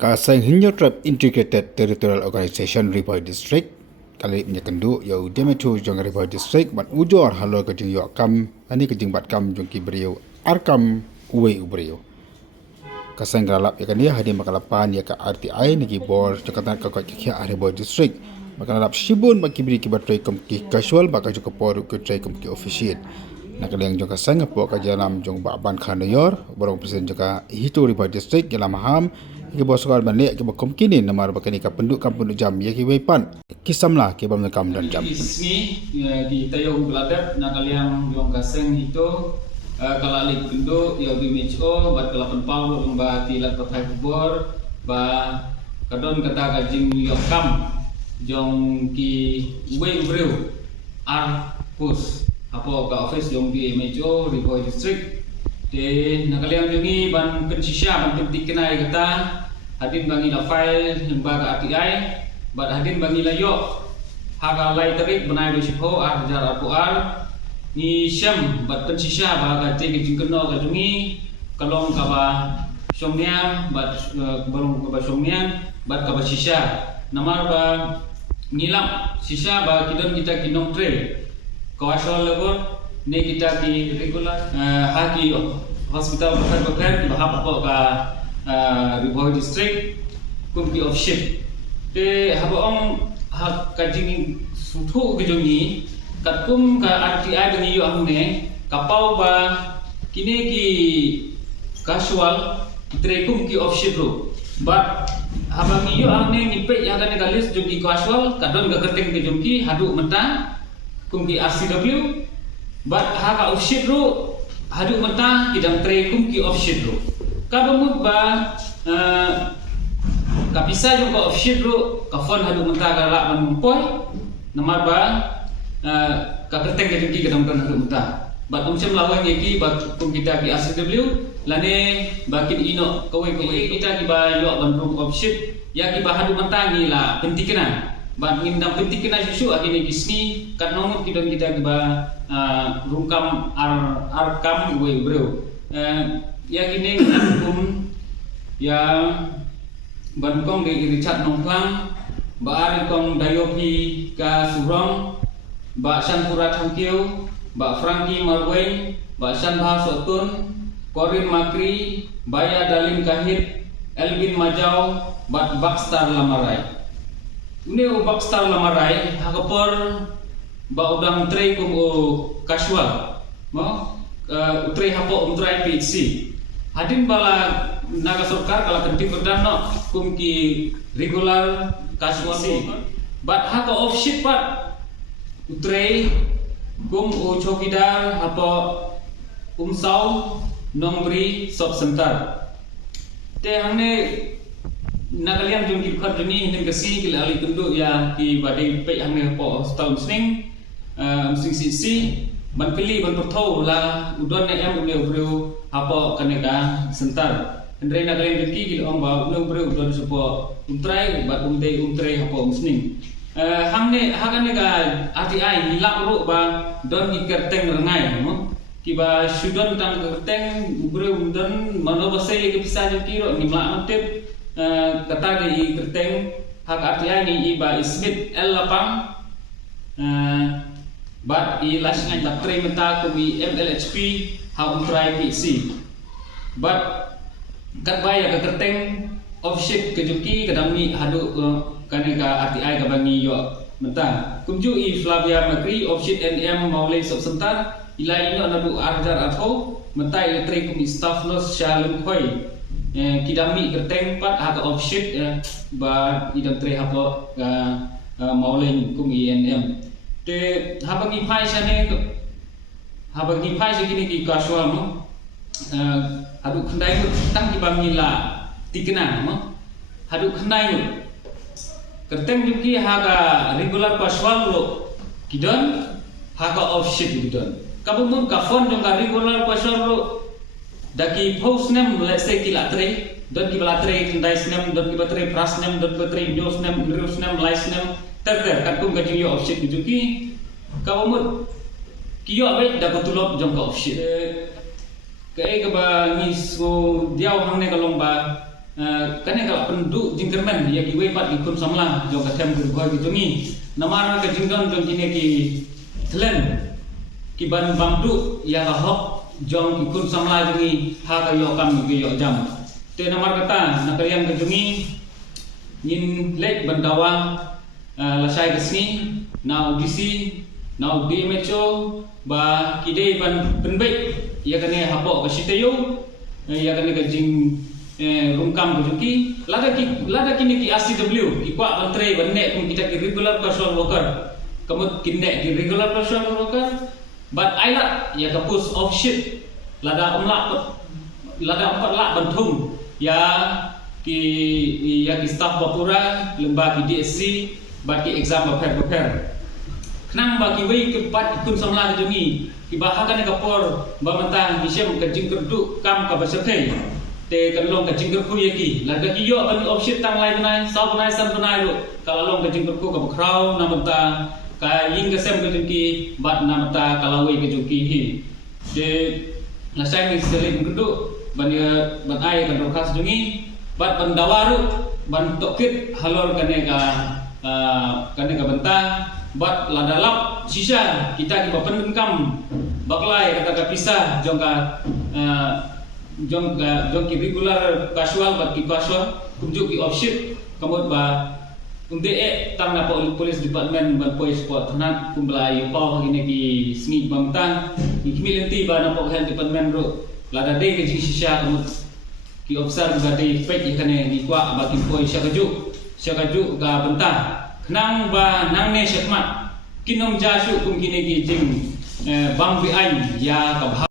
Kasang Hinyotrap Integrated Territorial Organization Ripoy District kali menyakendu yau demetu jong Ripoy District ban ujor halo kejing yo kam ani kejing bat kam jong ki beriu arkam uwe uberiu kasang galap ya kan dia hadir makalapan ya ka RTI niki bor cakatan ka kia Ripoy District makalap sibun baki beri ki batrei kom ki casual baka jo por ki trai kom ki official nakaliang jong kasang po ka jalam jong ban khanayor borong presiden joka hitu Ripoy District jalam ham ki bos soal balik ki bakom kini namar bakani ka penduk jam ya ki wepan kisamla ki bam kam dan jam isni di tayo beladat nakaliang yung kaseng itu kalalik penduk ya BMHO bat kelapan pau ba tilat patai kubor ba kadon kata gajing yok kam jong ki we breu ar pus apo ka office jong BMHO Ripoy District de nakaliang jungi ban pensisya ban penting kenai kata hadin bangi la file lembaga RTI bat hadin bangi la yo haga lai tarik benai do sipo jar apuar ni syam bat pensisya ba ka te ki jingkeno ka jungi kalong ka ba somniam bat balong ka ba somniam bat ka ba sisya namar ba ngilam sisya ba kidon kita kinong tre kawasol lebor ne kita di regular haki hospital bakar bahap apa ka Ripoy District kumpi of ship te habong hak kajing sutu kejongi katkum ka RTI dengan yo amne kapau ba kini ki casual trekum ki of ship ro but habang yo amne nipe yang kan galis jogi casual kadon ga kerteng ke jongki hadu menta kumki RCW but haka of ship ro hadu menta kidang trekum ki of ship ro kabamut ba kapisa yung ka of ship ro ka phone hadu menta ka la man mumpoy namar ba kakerteng ka jengki kadang kan hadu menta ba tumsem lawang yeki ba kum kita ki RCW lane bakin ino kawai kita ki ba yo ban room of ship ya ki ba hadu menta ni la pentikena ba ngindam pentikena susu akini kisni kat nomor kita ki ba rungkam arkam we bro ya gini ya bankong de Richard Nongklang ba arikong dayopi ka surong ba sanpura thangkiu ba Frankie Marway ba sanbha sotun Corin Makri Baya Dalin Kahit Elvin Majau ba Bakstar Lamarai une o Bakstar Lamarai hakapor ba udang trei kum o casual mo utrai hapo utrai PC hadin bala naga sarkar kala kenti perdana kum ki regular casual but haka off ship pat utrai kum o chokidar hapo umsau nombri sob center te hamne nakalian jung ki khat ni hin kasi ki ali tundu ya ki badai pe hamne po hospital sing sing ban pili ban pertau la udon ne em une bro apa kanega sentar andre na kalen deki gil om ba une bro udon supo umtrai ba umtrai apa musning hamne hagane ga RTI hilak ro ba don ikerteng rengai no kiba sudon tang kerteng bro udon mano basai ke bisa jeki ro ni mak mantep kata de kerteng hak RTI ni iba Smith L lapang but i lasngan tak try menta ko bi MLHP how try PC but kat baya ka kerteng of ship ke juki kadami hadu kaneka RTI ka bangi yo menta kumju i Flavia Makri of ship NM maulay sob sentar ilai ino nadu arjar atho menta i try ko bi staff nos shalum khoi kidami kerteng pat haka of ship ba idam try hapo maulay kum NM te habang ipai sane habang ipai segini ki casual mo hadu khandai tang ki bamila tikna mo hadu khandai kerteng juki haga regular casual ro kidon haga off ship kidon kabum ka phone jong ka regular casual ro daki post name let's say ki latre don ki latre khandai name don ki latre pras name don ki latre news name live name ter katkum ka jing yo offset juki kawamut kiyo abet da kutulop jong ka offset kai ka ba ni so diaw hangne ka lomba kane kalau penduduk jingkermen ya ki wepat di kun samla jong ka tem gurboy ki jongi namara ka jingdon jong kine ki thlen ki ban bangdu ya ka hok jong ki kun samla jongi ha ka yo kam ki yo jam te namar kata nakarian ka jongi nin lek bandawa lasai kesni na audisi na DMHO ba kide ban penbek ya kane hapok ka sitayo ya kane ka jing rungkam bujuki lada kini ki RCW ki kwa menteri banne pun kita ki regular casual worker kamu kinne ki regular casual worker but ailat ya ka post of ship lada empat lak bantung ya ki staff bapura lembaga DSC bagi exam prepare kenang bagi wei kepat ikun samla jungi ki bahakan kapor bamantang bisem ka jingkerdu kam ka basekai te kan long ka jingker ku yaki laga ki yo ban option tang lai banai sa banai san banai ro kala long ka jingker ku ka kraw namata ka ying ka sem ka jingki bat namata kala wei ka jingki hi te la sai ni seling kudu ban ai kan rokas jungi bat ban dawaru ban tokit halor kane ka benta bat la dalap sisa kita ki bapen kam baklai kata ka pisah jong ki regular casual bat ki casual kunjuk ki offship kamot ba unde tang na police department ban police sport hanat kumblai pa gini ki sngi bamtan ki milenti ba na health department ro lada de ki sisa kamot ki observe ba de pek ikane ni kwa ba ki poi syakaju ga benta nang ba nang ne syakmat kinom jasu kum kini ki jing bang bi ai ya ka